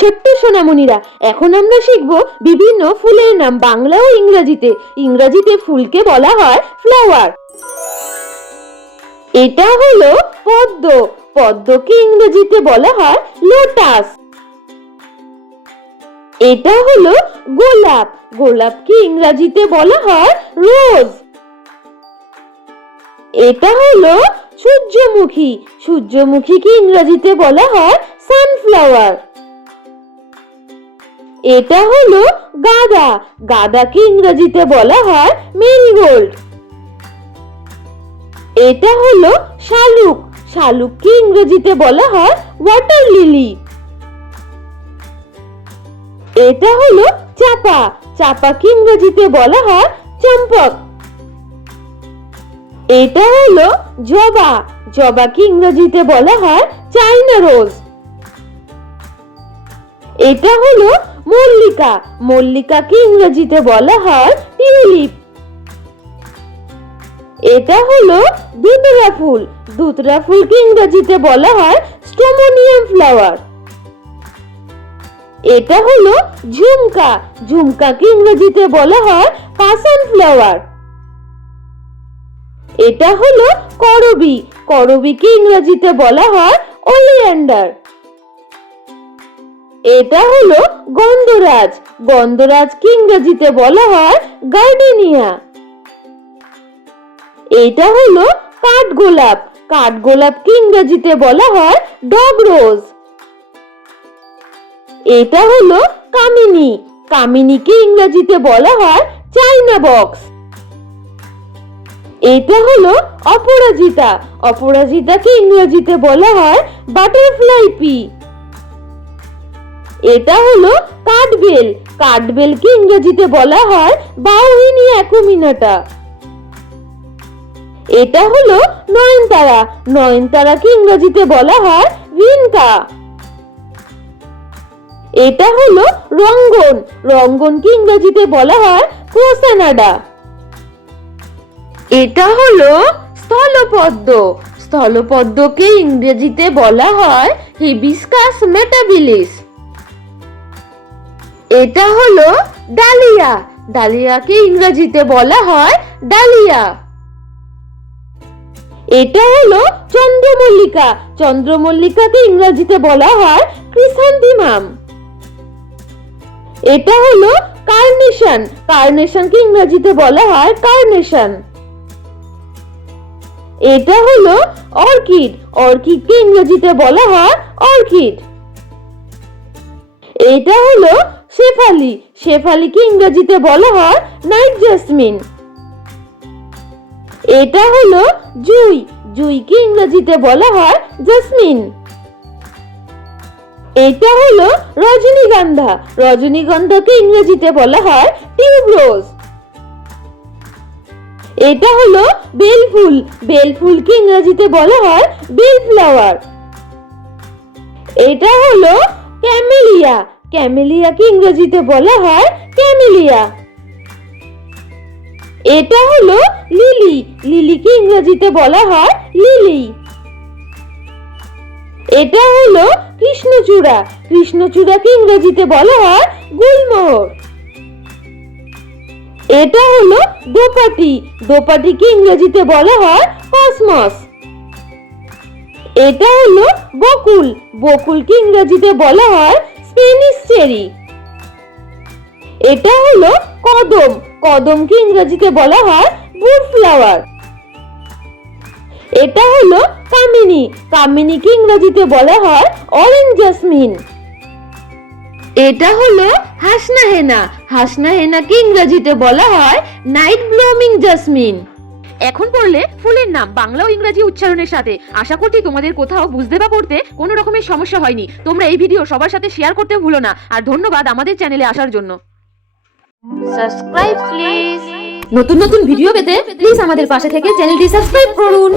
ছোট্ট সোনামণিরা। এখন আমরা শিখব বিভিন্ন ফুলের নাম বাংলা ও ইংরেজিতে। ইংরেজিতে ফুলকে বলা হয় ফ্লাওয়ার এটা হলো পদ্ম। পদ্মকে ইংরেজিতে বলা হয় লোটাস এটা হলো গোলাপ। গোলাপকে ইংরেজিতে বলা হয় রোজ এটা হলো সূর্যমুখী। সূর্যমুখীকে ইংরেজিতে বলা হয় সানফ্লাওয়ার এটা হলো গাঁদা। গাঁদাকে ইংরেজিতে বলা হয় মেরিগোল্ড এটা হলো শালুক। শালুককে ইংরেজিতে বলা হয় ওয়াটার লিলি। এটা হলো চাপা। চাপাকে ইংরেজিতে বলা হয় চম্পক। এটা হলো জবা। জবাকে ইংরেজিতে বলা হয় চাইনা রোজ। এটা হলো মল্লিকা। মল্লিকাকে ইংরেজিতে বলা হয় টিউলিপ। এটা হলো দুতরা ফুল। দুতরা ফুলকে ইংরেজিতে বলা হয় স্টোমোনিয়াম ফ্লাওয়ার। এটা হলো ঝুমকা। ঝুমকাকে ইংরেজিতে বলা হয় পাসান ফ্লাওয়ার। এটা হলো করবি। করবিকে ইংরেজিতে বলা হয় ওলিয়ান্ডার। এটা হলো গন্ধরাজ। গন্ধরাজকে ইংরেজিতে বলা হয় গার্ডেনিয়া। এটা হলো কাঠগোলাপ। কাঠগোলাপকে ইংরেজিতে বলা হয় ডগ রোজ। এটা হলো কামিনী। কামিনীকে ইংরেজিতে বলা হয় চাইনা বক্স। এটা হলো অপরাজিতা। অপরাজিতাকে ইংরেজিতে বলা হয় বাটারফ্লাই পি। এটা হলো কাঠবেল। কাঠবেলকে ইংরেজিতে বলা হয় বাউহিনী অ্যাকুমিনাটা এটা হলো নয়নতারা। নয়নতারাকে ইংরেজিতে বলা হয় ভিনকা। এটা হলো রঙ্গন। রঙ্গনকে ইংরেজিতে বলা হয় ক্রোসানাডা এটা হলো স্থলপদ্ম। স্থলপদ্মকে ইংরেজিতে বলা হয় হিবিস্কাস মেটাবিলিস। এটা হলো ডালিয়া। ডালিয়াকে ইংরেজিতে বলা হয় ডালিয়া। এটা হলো চন্দ্রমল্লিকা। চন্দ্রমল্লিকাকে ইংরেজিতে বলা হয় ক্রিসান্থিমাম এটা হলো কার্নেশন। কার্নেশনকে ইংরেজিতে বলা হয় কার্নেশন। এটা হলো অর্কিড। অর্কিডকে ইংরেজিতে বলা হয় অর্কিড। এটা হলো শেফালি, শেফালিকে ইংরেজিতে বলা হয় নাইট জেসমিন। এটা হলো জুই, জুইকে ইংরেজিতে বলা হয় জেসমিন। এটা হলো রজনীগন্ধা, রজনীগন্ধাকে ইংরেজিতে বলা হয় টিউবরোজ। এটা হলো বেলফুল, বেলফুলকে ইংরেজিতে বলা হয় বেল ফ্লাওয়ার এটা হলো ক্যামেলিয়া ক্যামেলিয়াকে ইংরেজিতে বলা হয়? ক্যামেলিয়া। এটা হলো লিলি। লিলিকে ইংরেজিতে বলা হয়? লিলি। এটা হলো কৃষ্ণচূড়া। কৃষ্ণচূড়াকে ইংরেজিতে বলা হয়? গুলমোহর। এটা হলো দোপাটি। দোপাটিকে ইংরেজিতে বলা হয়? কসমস। এটা হলো বকুল। বকুলকে ইংরেজিতে বলা হয়? স্পেনিশ চেরি এটা হলো কদম। কদমকে ইংরেজিতে বলা হয় বুড ফ্লাওয়ার এটা হলো কামিনী। কামিনীকে ইংরেজিতে বলা হয় অরেঞ্জ জাসমিন। এটা হলো হাসনা হেনা হাসনা হেনাকে ইংরেজিতে বলা হয় নাইট ব্লুমিং জাসমিন। এখন পড়লে ফুলের নাম বাংলা ও ইংরাজি উচ্চারণের সাথে। আশা করছি তোমাদের কোথাও বুঝতে বা পড়তে কোনো রকমের সমস্যা হয়নি। তোমরা এই ভিডিও সবার সাথে শেয়ার করতে ভুলো না। আর ধন্যবাদ আমাদের চ্যানেলে আসার জন্য। সাবস্ক্রাইব প্লিজ নতুন নতুন ভিডিও পেতে প্লিজ আমাদের পাশে থেকে চ্যানেলটি সাবস্ক্রাইব করুন।